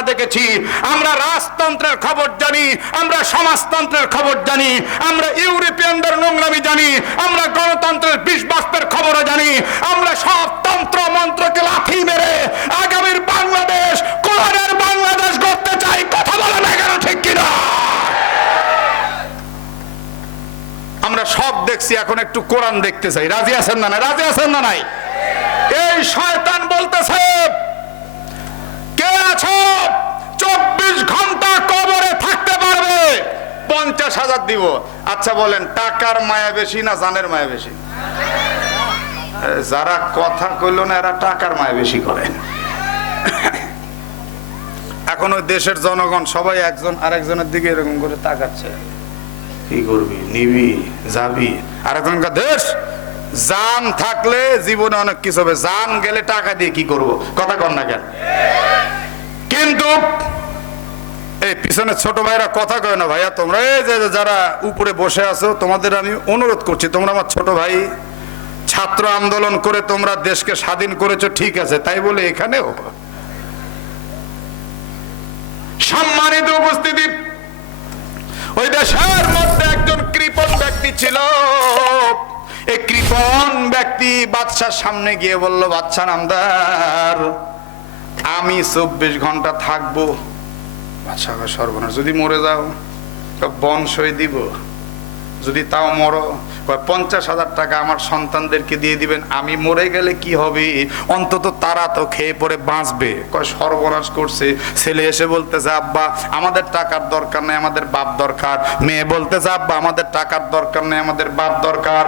ঘটনা দেখেছি, আমরা রাজতন্ত্রের খবর জানি, আমরা সমাজতন্ত্রের খবর জানি, আমরা ইউরোপিয়ানদের নোংরামি জানি, আমরা গণতন্ত্রের বিষবাষ্পের খবরও জানি। আমরা সব তন্ত্র মন্ত্রকে লাথি মেরে আগামীর বাংলাদেশ, কোরআনের বাংলাদেশ গড়তে চাই। কথা বলে না কেন, ঠিক কিনা? আমরা সব দেখছি, এখন একটু কোরআন দেখতে চাই। রাজি আছেন না? রাজি আছেন না? নাই? এই শয়তান বলতেছে, কে আছো 24 ঘন্টা কবরে থাকতে পারবে, 50,000 দিব। আচ্ছা বলেন, টাকার মায়া বেশি না জানের মায়া বেশি? যারা কথা কইল না এরা টাকার মায়া বেশি করে। এখন ওই দেশের জনগণ সবাই একজন আরেকজনের দিকে এরকম করে তাকাচ্ছে, কি করবি, নিবি, যাবি। আরেকজনকার দেশ জান থাকলে জীবনে অনেক কিছু হবে, জান গেলে টাকা দিয়ে কি করব? কথা কর না কেন? কিন্তু এই পিছনে ছোট ভাইরা কথা কয় না। ভাইয়া তোমরা এই যে যারা উপরে বসে আছো, তোমাদের আমি অনুরোধ করছি, তোমরা আমার ছোট ভাই, ছাত্র আন্দোলন করে তোমরা দেশকে স্বাধীন করেছো, ঠিক আছে, তাই বলে এখানেও সম্মানিত উপস্থিতি, ওই দেশের মধ্যে একজন কৃপণ ব্যক্তি ছিল। এই কৃপণ ব্যক্তি বাদশার সামনে গিয়ে বলল, বাদশা নামদার, আমি 24 ঘন্টা থাকবো। বাদশা সর্বনাশ, যদি মরে যাও বংশই দিব, যদি তাও মরো 50,000 টাকা আমার সন্তানদেরকে দিয়ে দিবেন। আমি মরে গেলে কি হবে, অন্তত তারা তো খেয়ে পরে বাঁচবে। সর্বনাশ করছে। ছেলে এসে বলতেছে, আব্বা আমাদের টাকার দরকার নেই, আমাদের বাপ দরকার। মেয়ে বলতেছে, আব্বা আমাদের টাকার দরকার নেই, আমাদের বাপ দরকার।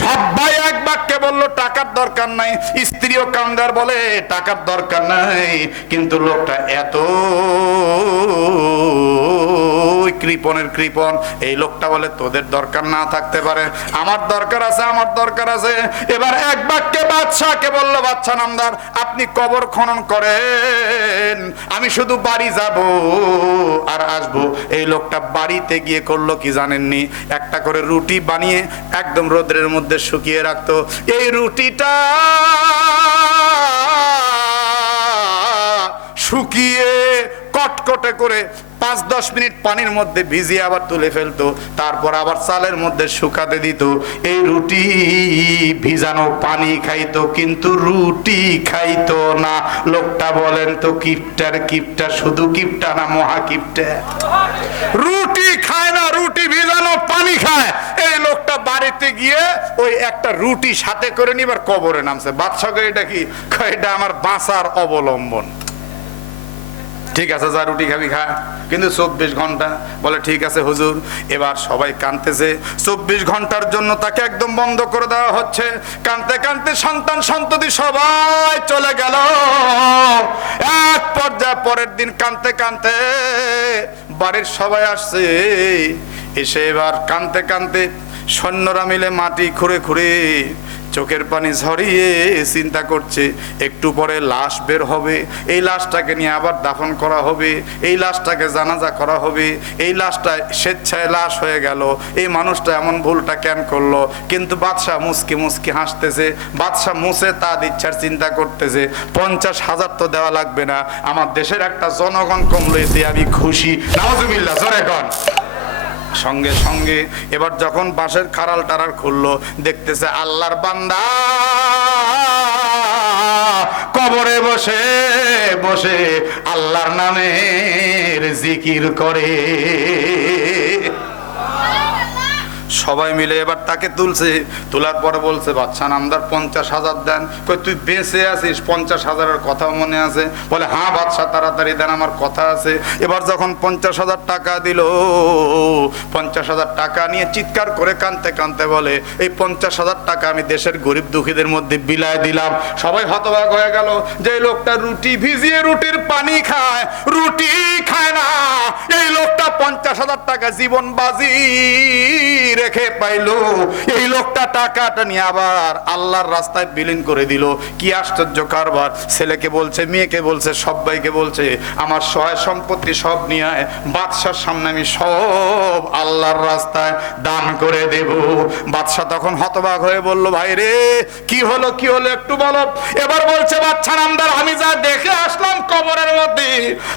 সবাই এক বাক্যে বললো টাকার দরকার নাই। স্ত্রীও কান্দার বলে টাকার দরকার নাই। কিন্তু লোকটা এত কৃপণের কৃপণ, এই লোকটা বলে তোদের দরকার না থাকতে পারে, আমার দরকার আছে, আমার দরকার আছে। এবার এক বাক্যে বাদশাকে বলল, বাদশা নামদার আপনি কবর খনন করেন, আমি শুধু বাড়ি যাব আর আসবো। এই লোকটা বাড়িতে গিয়ে করলো কি জানেননি? একটা করে রুটি বানিয়ে একদম রোদ্রের মধ্যে শুকিয়ে রাখতো। এই রুটিটা শুকিয়ে কটকটে করে 5-10 মিনিট পানির মধ্যে ভিজিয়ে আবার তুলে ফেলতো, তারপর আবার চালের মধ্যে শুকাতে দিত। এই রুটি ভিজানো পানি খাইতো, কিন্তু রুটি খাইতো না। লোকটা বলেন তো কিপটার কিপটা, শুধু কিপটা না মহা কিপটা? রুটি খায় না, রুটি ভিজানো পানি খায়। এই লোকটা বাড়িতে গিয়ে ওই একটা রুটি সাথে করে নিবার কবরে নামছে। বাদশাকে এটা কি? এটা আমার বাঁচার অবলম্বন। ঠিক আছে, যা রুটি খাবি খা, কিন্তু 24 ঘন্টা। বলে ঠিক আছে হুজুর। এবার সবাই কাঁদতেছে, 24 ঘন্টার জন্য তাকে একদম বন্ধ করে দেওয়া হচ্ছে। কাঁদতে কাঁদতে সন্তান সন্ততি সবাই চলে গেল। এক পর্যায়ে পরের দিন কাঁদতে কাঁদতে বাড়ির সবাই আসছে। এসে এবার কাঁদতে কাঁদতে সৈন্যরা মিলে মাটি খুঁড়ে খুঁড়ে চোখের পানি ঝরিয়ে চিন্তা করছে, একটু পরে লাশ বের হবে, এই লাশটাকে নিয়ে আবার দাফন করা হবে, এই লাশটাকে জানাজা করা হবে। এই লাশটা স্বেচ্ছায় লাশ হয়ে গেল, এই মানুষটা এমন ভুলটা কেন করলো? কিন্তু বাদশাহ মুসকি মুসকি হাসতেছে। বাদশাহ মুসে তার ইচ্ছার চিন্তা করতেছে, 50,000 তো দেওয়া লাগবে না, আমার দেশের একটা জনগণ কমলো, এতে আমি খুশি। নাউজুবিল্লাহ, জোরে কন। সঙ্গে সঙ্গে এবার যখন বাঁশের খাড়াল টারাল খুললো, দেখতেছে আল্লাহর বান্দা কবরে বসে বসে আল্লাহর নামের জিকির করে। সবাই মিলে এবার তাকে তুলছে। তোলার পরে বলছে, বাদশা নামদার 50,000 দেন। কই তুই বেঁচে আছিস? 50,000-এর কথা মনে আছে? বলে হ্যাঁ বাদশা, তাড়াতাড়ি দেন, আমার কথা আছে। এবার যখন 50,000 টাকা দিল, 50,000 টাকা নিয়ে চিৎকার করে কাঁদতে কাঁদতে বলে, এই 50,000 টাকা আমি দেশের গরিব দুঃখীদের মধ্যে বিলায় দিলাম। সবাই হতবাক হয়ে গেল যে এই লোকটা রুটি ভিজিয়ে রুটির পানি খায়, রুটি খায় না। এই লোকটা 50,000 টাকা জীবন বাজি রেখে পাইলো, এই লোকটা টাকাটা নিয়ে আবার আল্লাহর রাস্তায় বিলীন করে দিল। কি আশ্চর্য কারবার! ছেলেকে বলছে, মেয়েকে বলছে, সবাইকে বলছে আমার সহায় সম্পত্তি সব নিয়ে আয়, বাদশার সামনে আমি সব আল্লাহর রাস্তায় দান করে দেব। বাদশা তখন হতবাক হয়ে বলল, ভাই রে কি হলো কি হলো একটু বলো। এবার বলছে, বাদশা নামদার, আমি যা দেখে আসলাম কবরের মধ্যে,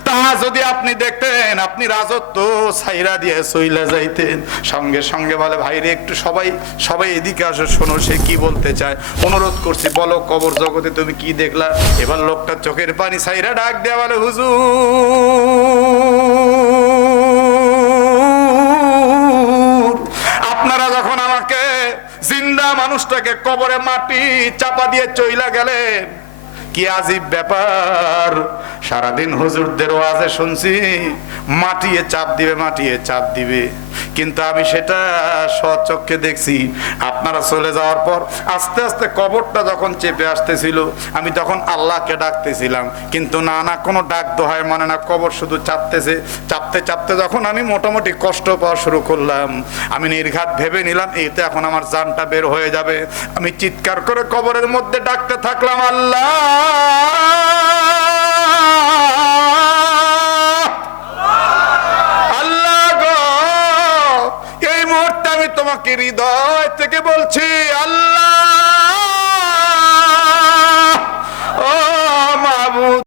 তা যদি আপনি দেখতেন আপনি রাজত্ব ছাইরা দিয়ে চইলা যাইতেন। সঙ্গে সঙ্গে বলে, ভাই রে একটু সবাই এদিকে আসো, শোনো সে কি বলতে চায়। অনুরোধ করছি, বলো কবর জগতে তুমি কি দেখলা। এবার লোকটা চোখের পানি ছাইরা ডাক দেয়া বলে, হুজুর আপনারা যখন আমাকে জিন্দা মানুষটাকে কবরে মাটি চাপা দিয়ে চইলা গেলেন, কি আজীব ব্যাপার। সারাদিন হুজুরদের ওয়াজে শুনছি মাটিয়ে চাপ দিবে, মাটিয়ে চাপ দিবে, কিন্তু আমি সেটা স্বচক্ষে দেখছি। আপনারা চলে যাওয়ার পর আস্তে আস্তে কবরটা যখন চেপে আসতেছিল, আমি তখন আল্লাহকে ডাকতেছিলাম, কিন্তু না কোনো ডাক দোহায় মানে না, কবর শুধু চাপতেছে। চাপতে চাপতে যখন আমি মোটামুটি কষ্ট পাওয়া শুরু করলাম, আমি নির্ঘাত ভেবে নিলাম এইতে এখন আমার জানটা বের হয়ে যাবে। আমি চিৎকার করে কবরের মধ্যে ডাকতে থাকলাম, আল্লাহ তোমাকে হৃদয় থেকে বলছি, আল্লাহ